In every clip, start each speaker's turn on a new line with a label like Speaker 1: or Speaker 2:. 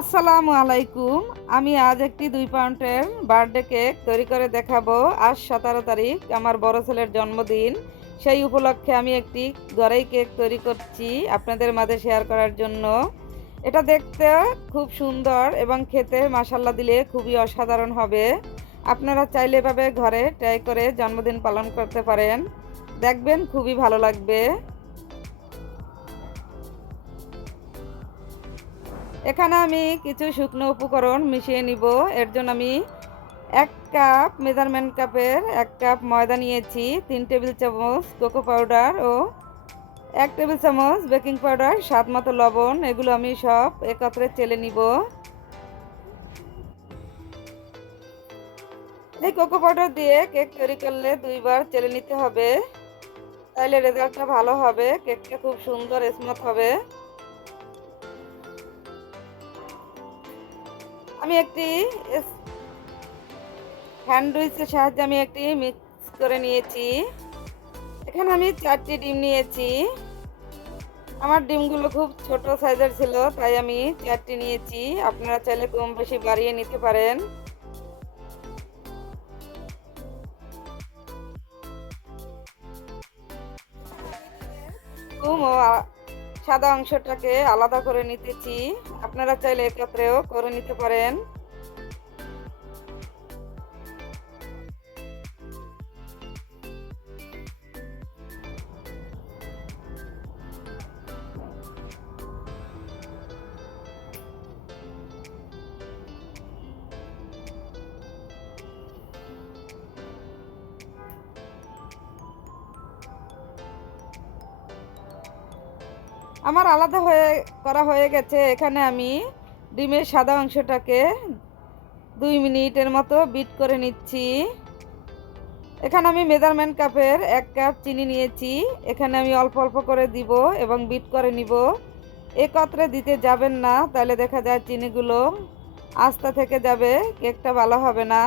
Speaker 1: আসসালামু আলাইকুম। আমি আজ একটি দুই পাউন্ডের বার্থডে কেক তৈরি করে দেখাবো। আজ সতেরো তারিখ, আমার বড় ছেলের জন্মদিন। সেই উপলক্ষে আমি একটি ঘরেই কেক তৈরি করছি আপনাদের মাঝে শেয়ার করার জন্য। এটা দেখতে খুব সুন্দর এবং খেতে মাসাল্লা দিলে খুবই অসাধারণ হবে। আপনারা চাইলে এভাবে ঘরে ট্রাই করে জন্মদিন পালন করতে পারেন। দেখবেন খুবই ভালো লাগবে। এখানে আমি কিছু শুকনো উপকরণ মিশিয়ে নিব। এর জন্য আমি এক কাপ মেজারমেন্ট কাপের, এক কাপ ময়দা নিয়েছি, তিন টেবিল চামচ কোকো পাউডার ও এক টেবিল চামচ বেকিং পাউডার, স্বাদ মতো লবণ, এগুলো আমি সব একত্রে চেলে নিব। এই কোকো পাউডার দিয়ে কেক তৈরি করলে দুইবার চেলে নিতে হবে। তাইলে রেজাল্টটা ভালো হবে, কেকটা খুব সুন্দর স্মুথ হবে। আমি একটি হ্যান্ডউইচের সাহায্যে আমি একটি মিক্স করে নিয়েছি। এখানে আমি চারটি ডিম নিয়েছি। আমার ডিমগুলো খুব ছোট সাইজের ছিল, তাই আমি চারটি নিয়েছি। আপনারা চাইলে কম বেশি বাড়িয়ে নিতে পারেন। সাদা অংশটাকে আলাদা করে নিতেছি। আপনারা চাইলে একত্রেও করে নিতে পারেন। আমার আলাদা হয়ে, করা হয়ে গেছে। এখানে আমি ডিমের সাদা অংশটাকে দুই মিনিটের মতো বিট করে নিচ্ছি। এখানে আমি মেজারমেন্ট কাপের এক কাপ চিনি নিয়েছি। এখানে আমি অল্প অল্প করে দিব এবং বিট করে নিব। একত্রে দিতে যাবেন না, তাহলে দেখা যায় চিনিগুলো আস্তা থেকে যাবে, কেকটা ভালো হবে না।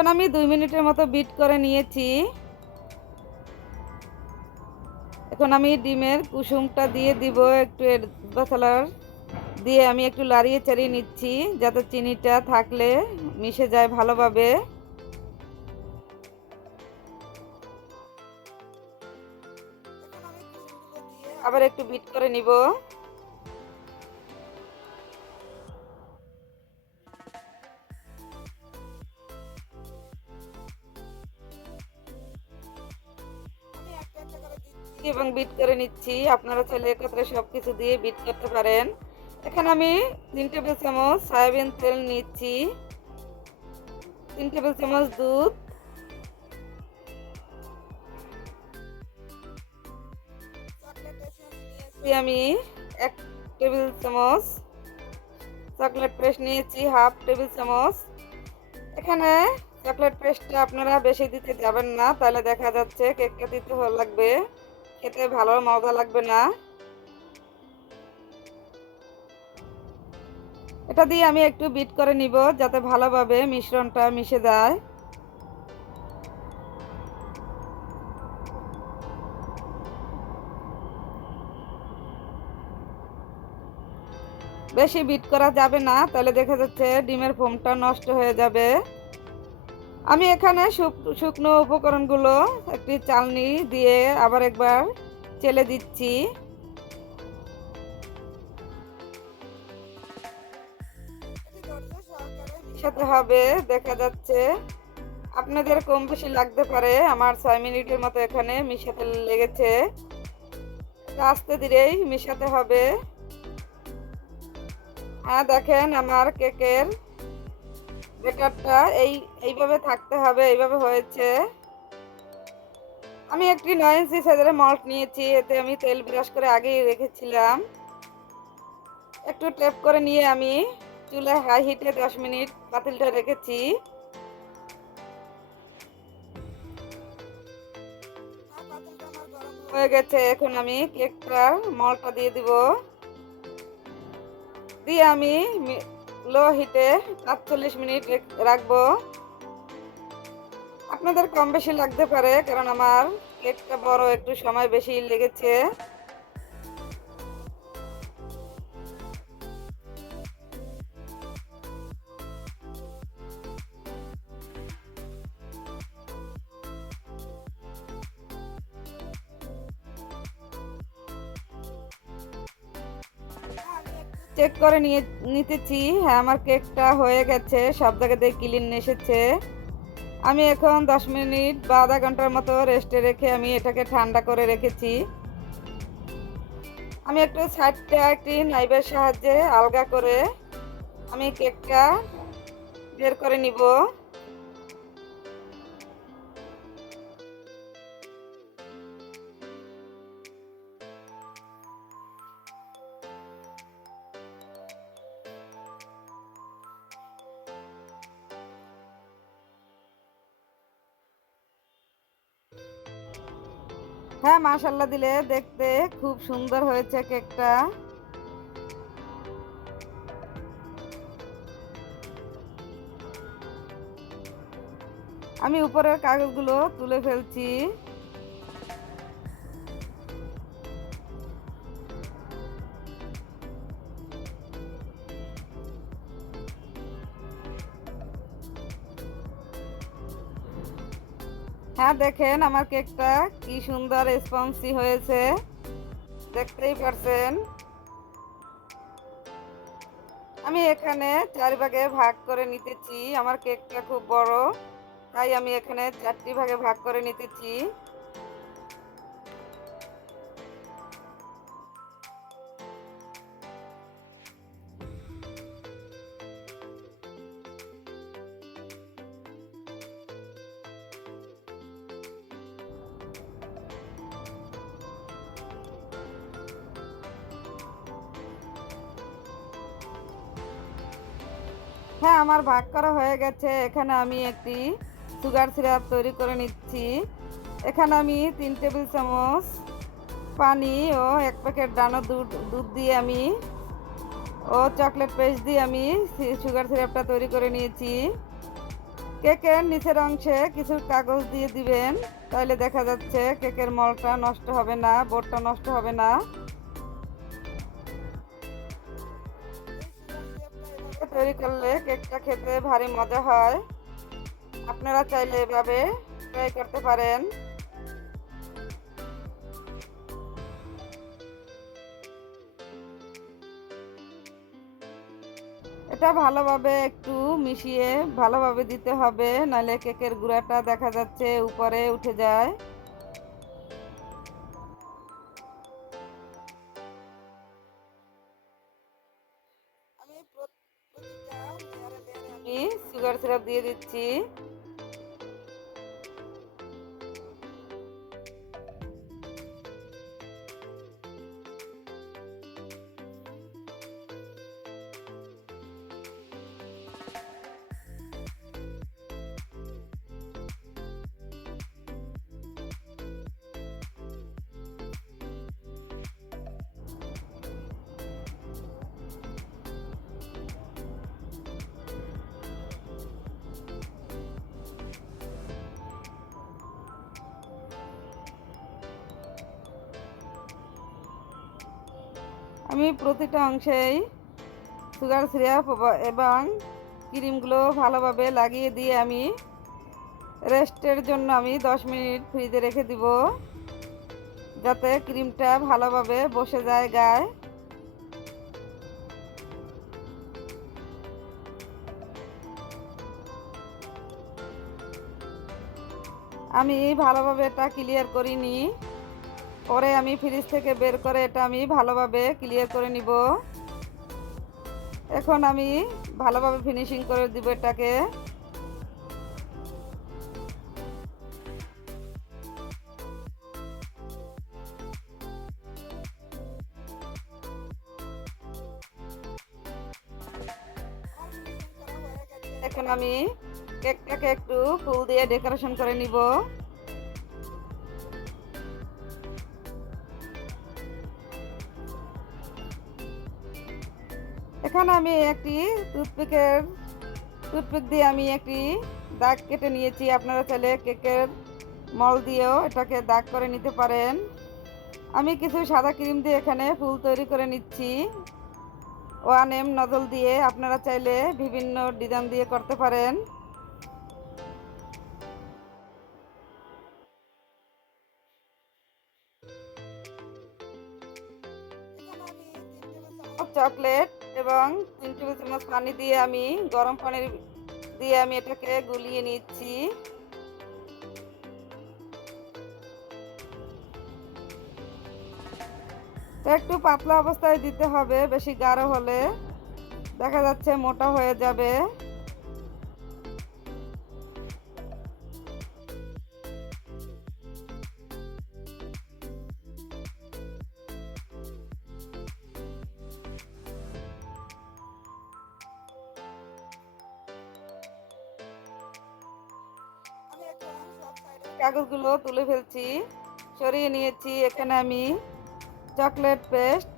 Speaker 1: এখন আমি দুই মিনিটের মতো বিট করে নিয়েছি। এখন আমি ডিমের কুসুমটা দিয়ে দিব একটু মশলার। দিয়ে আমি একটু লাড়িয়ে চাড়িয়ে নিচ্ছি যাতে চিনিটা থাকলে মিশে যায় ভালোভাবে। আবার একটু বিট করে নিব। এবং বিট করে নিচ্ছি। আপনারা চাইলে একত্রে সব কিছু দিয়ে বিট করতে পারেন। এখানে আমি তিন টেবিল চামচ সয়াবিন তেল নিচ্ছি। তিন টেবিল চামচ দুধ। আমি। এক টেবিল চামচ চকলেট পেস্ট নিয়েছি হাফ টেবিল চামচ। এখানে চকলেট পেস্টটা আপনারা বেশি দিতে যাবেন না, তাহলে দেখা যাচ্ছে কেকটা দিতে ভালো লাগবে। খেতে ভালো মজা লাগবে না। এটা দিয়ে আমি একটু বিট করে নিব যাতে ভালোভাবে মিশ্রণটা মিশে যায়। বেশি বিট করা যাবে না, তাহলে দেখা যাচ্ছে ডিমের ফোমটা নষ্ট হয়ে যাবে। আমি এখানে শুকনো উপকরণগুলো, একটি চালনি দিয়ে আবার একবার চেলে দিচ্ছি। সাথে হবে, দেখা যাচ্ছে, আপনাদের কম বেশি লাগতে পারে, আমার ছয় মিনিটের মতো এখানে মিশাতে লেগেছে। আস্তে ধীরেই মিশাতে হবে। হ্যাঁ দেখেন আমার কেকের বেটারটা এই, এইভাবে থাকতে হবে, এইভাবে হয়েছে। আমি একটি নয় ইঞ্চি সাইজের মল্ট নিয়েছি, এতে আমি তেল ব্রাশ করে আগেই রেখেছিলাম। একটু টেপ করে নিয়ে আমি চুলে হাই হিটে দশ মিনিট পাতিলটা রেখেছি। হয়ে গেছে, এখন আমি কেকটার মলটা দিয়ে দিব। দিয়ে আমি লো হিটে সাতচল্লিশ মিনিট রাখব। আপনাদের কম বেশি লাগতে পারে, কারণ আমার কেকটা বড়, একটু সময় বেশি লেগেছে। চেক করে নিয়ে, নিতেছি। হ্যাঁ আমার কেকটা হয়ে গেছে, সব জায়গাতে ক্লিন এসেছে। আমি এখন দশ মিনিট বা আধা ঘণ্টার মতো রেস্টে রেখে আমি এটাকে ঠান্ডা করে রেখেছি। আমি একটু সাইডটা একটি নাইবের সাহায্যে আলগা করে আমি কেকটা বের করে নিব। মাশাল্লাহ দিলে দেখতে খুব সুন্দর হয়েছে কেকটা। আমি উপরের কাগজগুলো তুলে ফেলছি। দেখেন আমার কেকটা কি সুন্দর স্পঞ্জি হয়েছে। দেখতেই পারছেন। আমি এখানে চার ভাগে ভাগ করে নিতেছি। আমার কেকটা খুব বড়, তাই আমি এখানে চারটি ভাগে ভাগ করে নিতেছি। হ্যাঁ আমার ভাগ করা হয়ে গেছে। এখানে আমি একটি সুগার সিরাপ তৈরি করে নিচ্ছি। এখানে আমি তিন টেবিল চামচ পানি ও এক প্যাকেট ডানো দুধ দুধ দিয়ে আমি ও চকলেট পেস্ট দিয়ে আমি সুগার সিরাপটা তৈরি করে নিয়েছি। কেকের নিচের অংশে কিছু কাগজ দিয়ে দিবেন, তাহলে দেখা যাচ্ছে কেকের মলটা নষ্ট হবে না, বোর্ডটা নষ্ট হবে না। তৈরি করলে কেকটা খেতে ভারী মজা হয়। আপনারা চাইলে এভাবে ট্রাই করতে পারেন। এটা ভালোভাবে একটু মিশিয়ে ভালোভাবে দিতে হবে, নাহলে কেকের গুঁড়াটা দেখা যাচ্ছে উপরে উঠে যায়। দিয়ে দিচ্ছি। আমি প্রতিটা অংশেই সুগার, সিরাপ এবং ক্রিমগুলো ভালোভাবে লাগিয়ে দিয়ে আমি রেস্টের জন্য আমি দশ মিনিট ফ্রিজে রেখে দিব। যাতে ক্রিমটা ভালোভাবে বসে যায় গায়ে। আমি ভালোভাবে এটা ক্লিয়ার করিনি। পরে আমি ফ্রিজ থেকে বের করে এটা আমি ভালোভাবে ক্লিয়ার করে নিব। এখন আমি ভালোভাবে ফিনিশিং করে দিব এটাকে। এখন আমি কেকটাকে একটু ফুল দিয়ে ডেকোরেশন করে নিব। এখানে আমি একটি টুথপিকের, টুথপিক দিয়ে আমি একটি দাগ কেটে নিয়েছি। আপনারা চাইলে কেকের মল দিয়েও এটাকে দাগ করে নিতে পারেন। আমি কিছু সাদা ক্রিম দিয়ে এখানে ফুল তৈরি করে নিচ্ছি। ওয়ান এম নজল দিয়ে আপনারা চাইলে বিভিন্ন ডিজাইন দিয়ে করতে পারেন। চকলেট এবং তিন টেবিল চামচ পানি দিয়ে আমি, গরম পানি দিয়ে আমি এটাকে গুলিয়ে নিচ্ছি। একটু পাতলা অবস্থায় দিতে হবে, বেশি গাঢ় হলে। দেখা যাচ্ছে মোটা হয়ে যাবে। কাগজগুলো তুলে ফেলছি। সরিয়ে নিয়েছি এখানে আমি চকলেট পেস্ট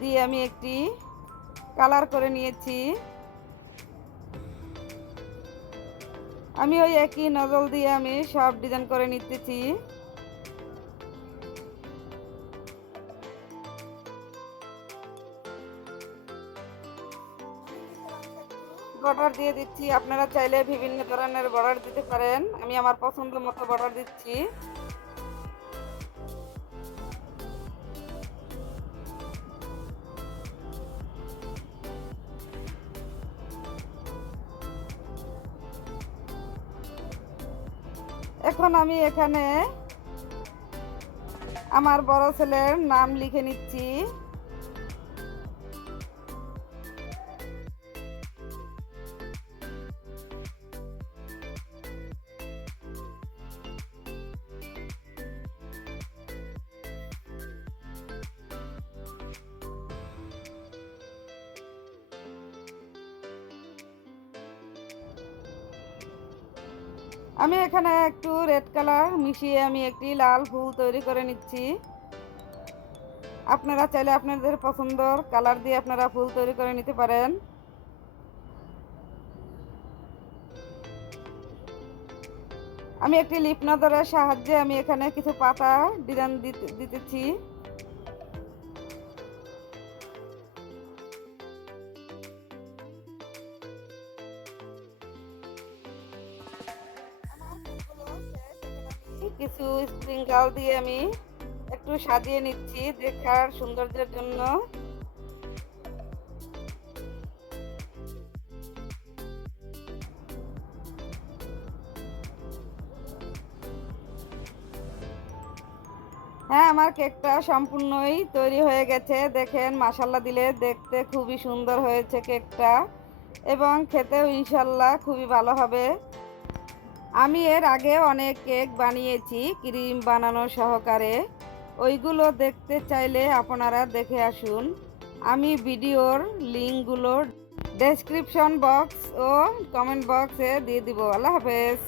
Speaker 1: দিয়ে আমি একটি কালার করে নিয়েছি। আমি ওই একই নজল দিয়ে আমি সব ডিজাইন করে নিতেছি। বর্ডার দিয়ে দিচ্ছি। আপনারা চাইলে বিভিন্ন ধরনের বর্ডার দিতে পারেন। আমি আমার পছন্দ মতো বর্ডার দিচ্ছি। এখন আমি এখানে আমার বড় ছেলের নাম লিখে নিচ্ছি। এখানে একটু রেড কালার মিশিয়ে আমি একটি লাল ফুল তৈরি করে নিচ্ছি। আপনারা চাইলে আপনাদের পছন্দর কালার দিয়ে আপনারা ফুল তৈরি করে নিতে পারেন। আমি একটি লিপ নজরের সাহায্যে আমি এখানে কিছু পাতা ডিজাইন দিতেছি। কিছু স্প্রিঙ্কাল দিয়ে আমি একটু সাজিয়ে নিচ্ছি দেখার সৌন্দর্যের জন্য। হ্যাঁ আমার কেকটা সম্পূর্ণই তৈরি হয়ে গেছে। দেখেন মাসাল্লা দিলে দেখতে খুবই সুন্দর হয়েছে কেকটা। এবং খেতেও ইনশাল্লাহ খুবই ভালো হবে। আমি এর আগে অনেক কেক বানিয়েছি, ক্রিম বানানো সহকারে। ওইগুলো দেখতে চাইলে আপনারা দেখে আসুন। আমি ভিডিওর লিঙ্কগুলো ডেসক্রিপশন বক্স ও কমেন্ট বক্সে দিয়ে দিব। আল্লাহ হাফেজ।